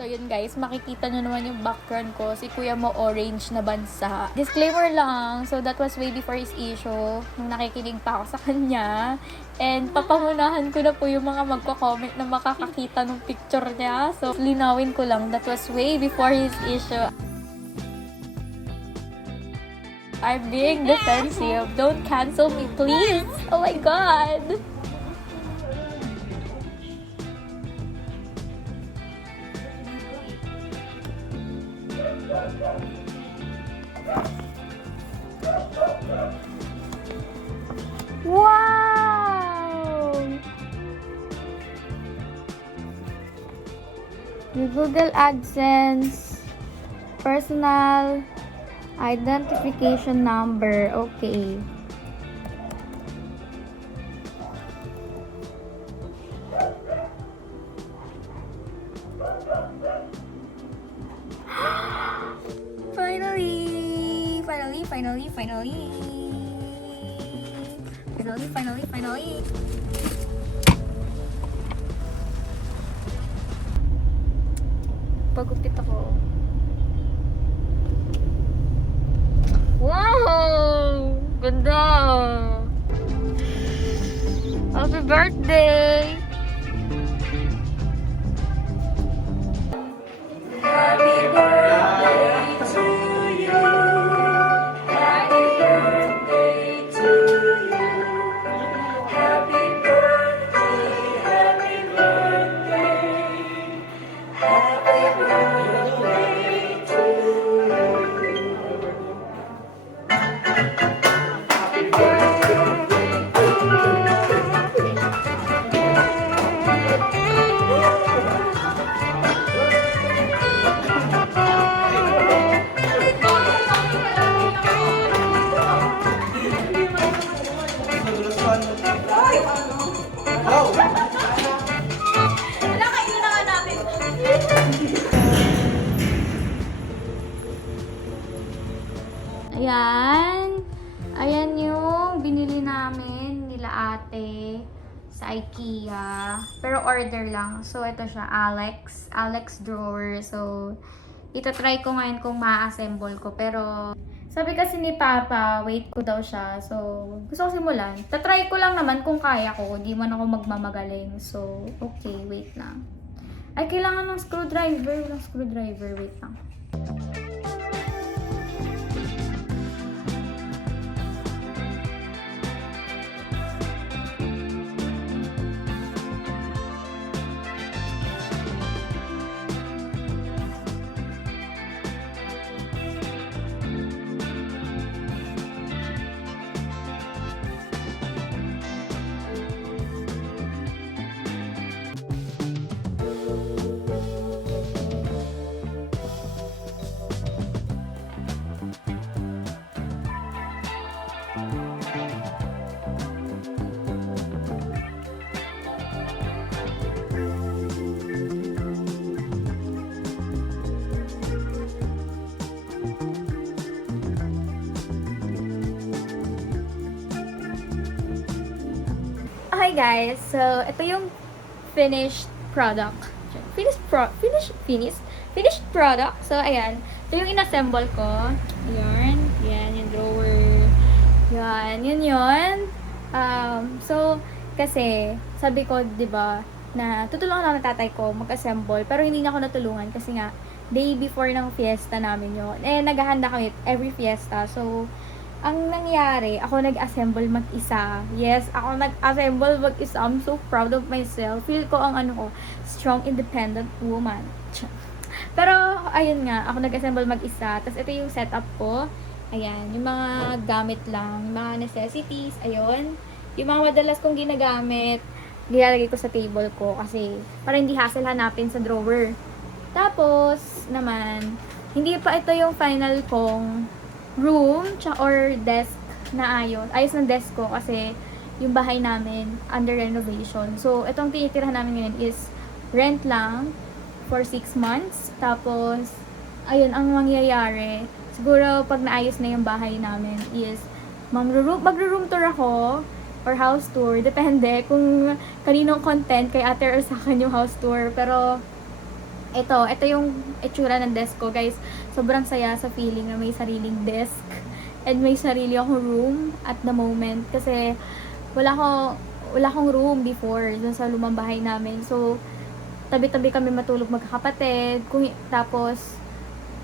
So yun guys, makikita nyo naman yung background ko. Si kuya mo orange na bansa. Disclaimer lang, so that was way before his issue. Nung nakikinig pa ako sa kanya. And papangunahan ko na po yung mga magko-comment na makakakita ng picture niya. So linawin ko lang, that was way before his issue. I'm being defensive. Don't cancel me, please. Oh my God. Wow! Your Google AdSense personal identification number. Okay. Finally. Pagupit ako. Wow! Ganda! Happy birthday! Happy birthday to you. Happy birthday to you. Happy birthday, happy birthday. Happy birthday to you. Happy birthday to Ayan. Ayan yung binili namin nila ate sa IKEA. Pero order lang. So, ito siya. Alex drawer. So, itatry ko ngayon kung ma-assemble ko. Pero, sabi kasi ni Papa, wait ko daw siya. So, gusto ko simulan. Tatry ko lang naman kung kaya ko. Di man ako magmamagaling. So, okay. Wait lang. Ay, kailangan ng screwdriver. Walang screwdriver. Wait lang. Hi guys, so ito yung finished product. Finished product. So ayan, ito yung inassemble ko. Yan yung drawer. Yun yun. So kasi sabi ko, 'di ba, na tutulungan ako ng tatay ko mag-assemble, pero hindi niya ako natulungan kasi nga day before ng fiesta namin yun. Eh naghahanda kami every fiesta. So ang nangyari, ako nag-assemble mag-isa. Yes, ako nag-assemble mag-isa. I'm so proud of myself. Feel ko ang strong, independent woman. Pero, ayun nga, ako nag-assemble mag-isa. Tapos, ito yung setup ko. Ayan, yung mga gamit lang, yung mga necessities, ayun. Yung mga madalas kong ginagamit, nilalagay ko sa table ko kasi para hindi hassle hanapin sa drawer. Tapos, naman, hindi pa ito yung final kong room or desk na ayos ng desk ko kasi yung bahay namin under renovation. So, itong tinitirahan namin ngayon is rent lang for 6 months. Tapos, ayun, ang mangyayari, siguro pag naayos na yung bahay namin is magro-room tour ako or house tour. Depende kung kaninong content kay ate or sa akin yung house tour. Pero, ito yung itsura ng desk ko, guys. Sobrang saya sa feeling na may sariling desk and may sarili akong room at the moment kasi wala akong room before dun sa lumang bahay namin. So, tabi-tabi kami matulog magkakapatid. Tapos,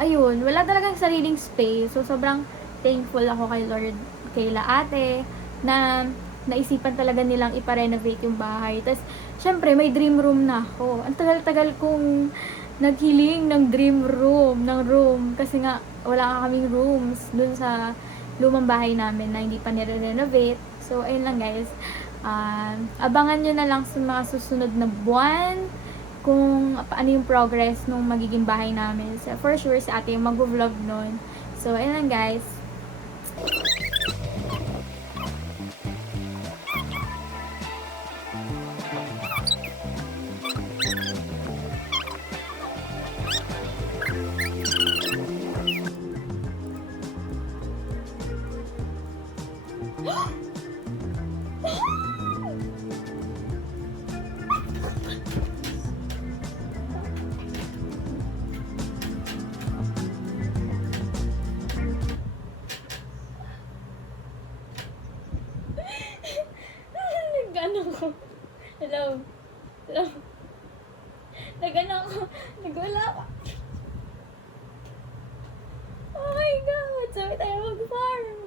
ayun, wala talagang sariling space. So, sobrang thankful ako kay Lord, kay ate, na naisipan talaga nilang ipa-renovate yung bahay. Tapos, syempre, may dream room na ako. Ang tagal-tagal kong naghiling ng dream room, ng room. Kasi nga, wala nga kaming rooms dun sa lumang bahay namin na hindi pa nire-renovate. So, ayun lang guys. Abangan nyo na lang sa mga susunod na buwan kung ano yung progress nung magiging bahay namin. So, for sure, sa ate yung mag-vlog nun. So, ayun lang guys. Nag-ano ko. Hello. Hello. Nag-ano ko. Nag-wala ka. Oh my God. Sabi tayo mag-farm.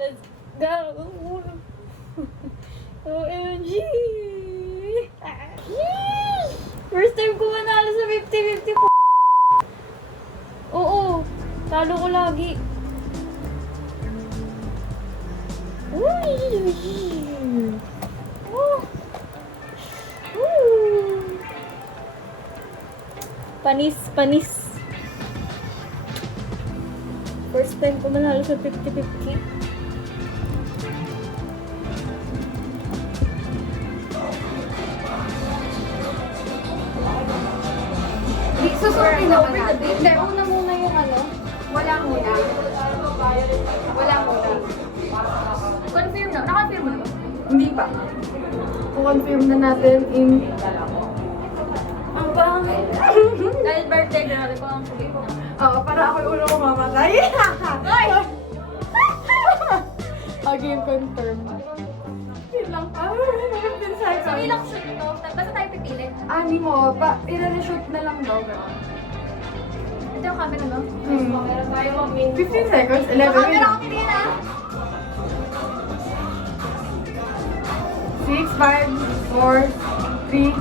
Let's go. OMG. First time ko manalo sa 50-50 po. Oo. Talo ko lagi. Panis, panis. First time ko manalo sa 50-50. Susurin na ba natin? Hindi, una muna yung ano. Wala muna. Wala muna. Confirm na. Naka-confirm mo na ba? Hindi pa. Confirm na natin in... Ang pangit. Dahil birthday girl ko ang kulit na. Oo, para ako yung unang mamamatay. Ay! Again, confirm. Yun lang pa. 15 seconds. So, ilang shoot to? Basta tayo pipili. Ani mo, i-reshoot na lang daw. Ito yung camera, no? Meron tayo 15 seconds, 11 Camera ko minutes. pili na. 6, 5, 4, 3.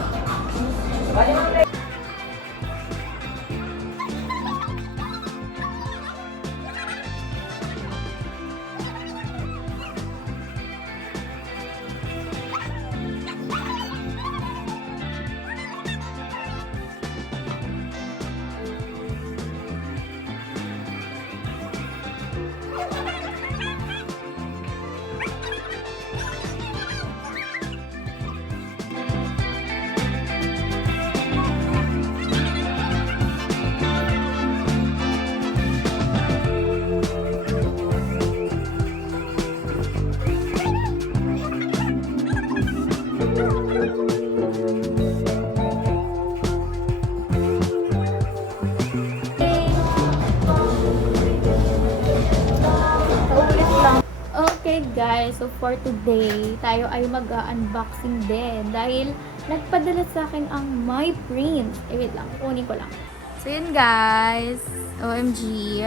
Okay guys, so for today, tayo ay mag-unboxing din dahil nagpadala sa akin ang My Prince. Wait lang, kunin ko lang. So yun guys, OMG.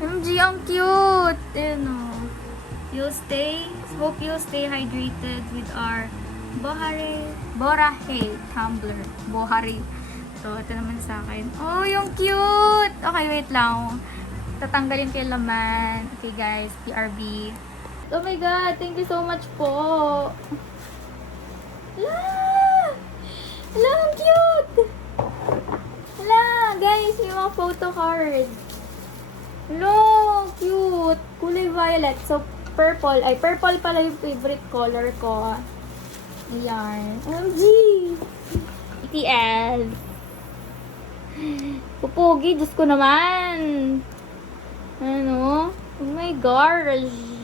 OMG, ang cute! Ayan o. Hope you'll stay hydrated with our Borahe tumbler. Bohari. So, ito naman sa akin. Oh, yung cute! Okay, wait lang. Tatanggalin ko yung laman. Okay guys, PRB. Oh my God, thank you so much po. Hala! Hala, ang cute! Hala, guys, yung mga photo card. Hala, cute! Kulay violet. So, purple. Ay, purple pala yung favorite color ko. Ayan. OMG! BTS. Pupugi, Diyos ko naman. Ano? Oh my gosh.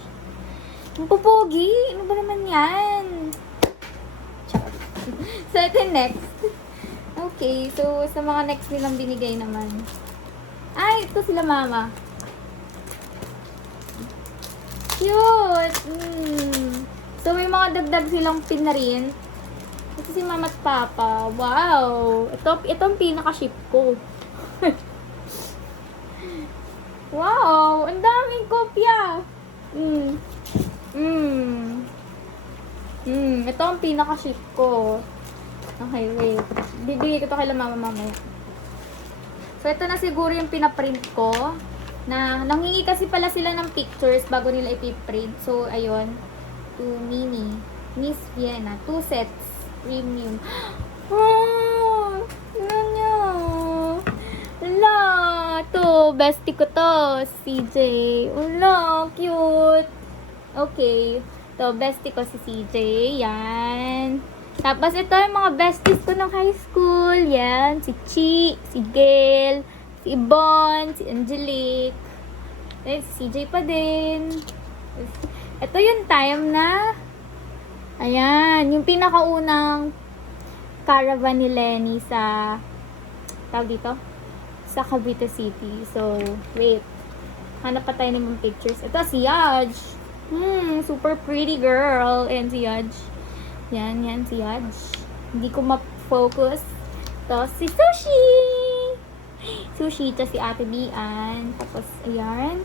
Ang pupogi! Ano ba naman yan? Char. So, ito yung next. Okay, so sa mga next nilang binigay naman. Ay, ito sila mama. Cute! So, may mga dagdag silang pin na rin. Ito si mama at papa. Wow! Ito ang pinaka-ship ko. Wow! Ang daming kopya! Ito ang pinaka-ship ko. Okay, wait. Bibigay ko to kay mama mamaya. So, ito na siguro yung pinaprint ko. Na, nanghingi kasi pala sila ng pictures bago nila ipiprint. So, ayun. 2 mini. Miss Vienna. 2 sets. Premium. Oh! Ano nyo? Wala. To, bestie ko to. CJ. Wala. Cute. Okay. To, bestie ko si CJ. Yan. Tapos, ito yung mga besties ko ng high school. Yan. Si Chi, si Gail, si Ibon, si Angelique. Eh, si CJ pa din. Ito yung time na, ayan, yung pinakaunang caravan ni Lenny sa, tawag dito? Sa Cavite City. So, wait. Hanap pa tayo ng mga pictures. Ito, si Yaj. Super pretty girl. And si Yaj. Yan, si Yaj. Hindi ko ma-focus. Ito, si Sushi! Sushi, ito si Ate Bian. Tapos, ayan.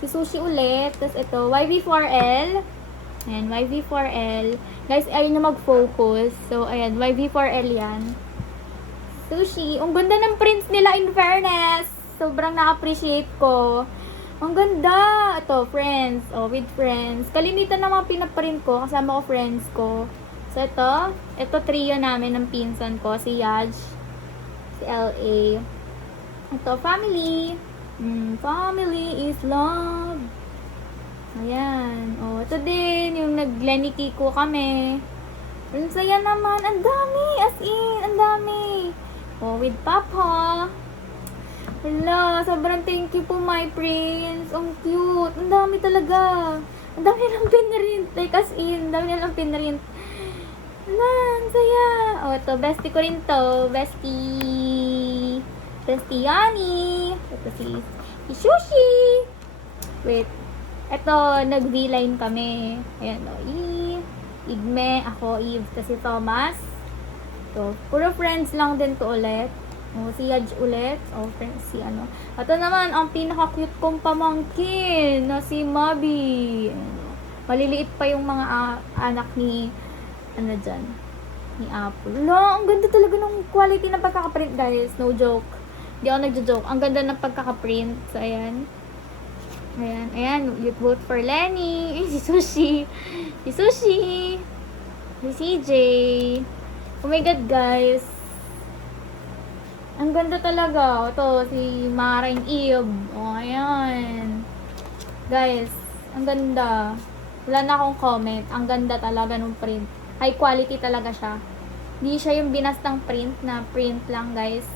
Si Sushi ulit. Tapos, ito, YV4L. Ayan, YV4L. Guys, ayun na mag-focus. So, ayan, YV4L yan. Sushi. Ang ganda ng prints nila, in fairness. Sobrang na-appreciate ko. Ang ganda. Ito, friends. Oh, with friends. Kalimitan na mga pinaprint ko. Kasama ko friends ko. So, ito trio namin ng pinsan ko. Si Yaj, si LA. Ito, family. Family is love. Ayan. Oh, ito din, yung nag-Lenny Kiko kami. Ang saya naman. Ang dami. As in, ang dami. Oh, with Papa. Hala, sobrang thank you po, my prince. Ang cute. Ang dami talaga. Ang dami nilang pinrint. Like, as in, ang dami nilang pinrint. Hala, ang saya. Oh, ito, bestie ko rin to. Bestie Yani. Ito si Sushi. Wait. Ito, nag-V-line kami. Ayan, o. Igme, ako, Eve, kasi Thomas. So, puro friends lang din to ulit. O, si Yaj ulit. O, friends, si ano. Ito naman, ang pinaka-cute kong pamangkin na si Mabi. Maliliit pa yung mga anak ni, ano dyan, ni Apple. Wala, ang ganda talaga ng quality ng pagkakaprint, guys. No joke. Hindi ako nagjo-joke. Ang ganda ng pagkakaprint. So, ayan. Ayan. You vote for Lenny. Si Sushi. Si Sushi. Si CJ. Oh my God, guys. Ang ganda talaga. Ito, si Maring Eve. Oh, ayan. Guys, ang ganda. Wala na akong comment. Ang ganda talaga ng print. High quality talaga siya. Hindi siya yung binastang print na print lang, guys.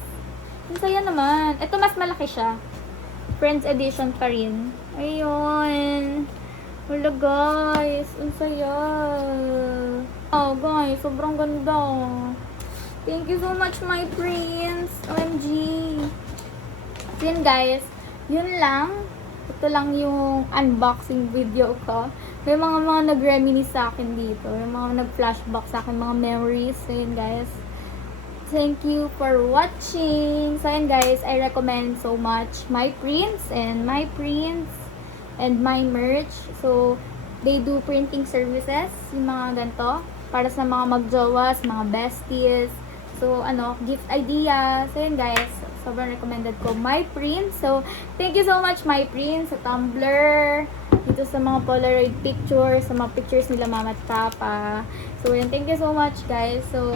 Ang saya naman. Ito, mas malaki siya. Friends edition pa rin. Ayun. Wala, guys. Ang saya. Oh, guys. Sobrang ganda. Thank you so much, my prince. OMG. So, yun, guys. Yun lang. Ito lang yung unboxing video ko. May mga nag-reminisce sa akin dito. May mga nag-flashback sa akin. Mga memories. So, yun, guys. Thank you for watching. So, yun, guys. I recommend so much my prints and my merch. So, they do printing services. Yung mga ganito. Para sa mga magjowa, sa mga besties. So, gift idea. So, yun, guys. Sobrang recommended ko my prints. So, thank you so much, my prints. Sa Tumblr. Dito sa mga Polaroid pictures. Sa mga pictures nila mama at papa. So, yun. Thank you so much, guys. So,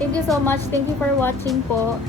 thank you so much. Thank you for watching po.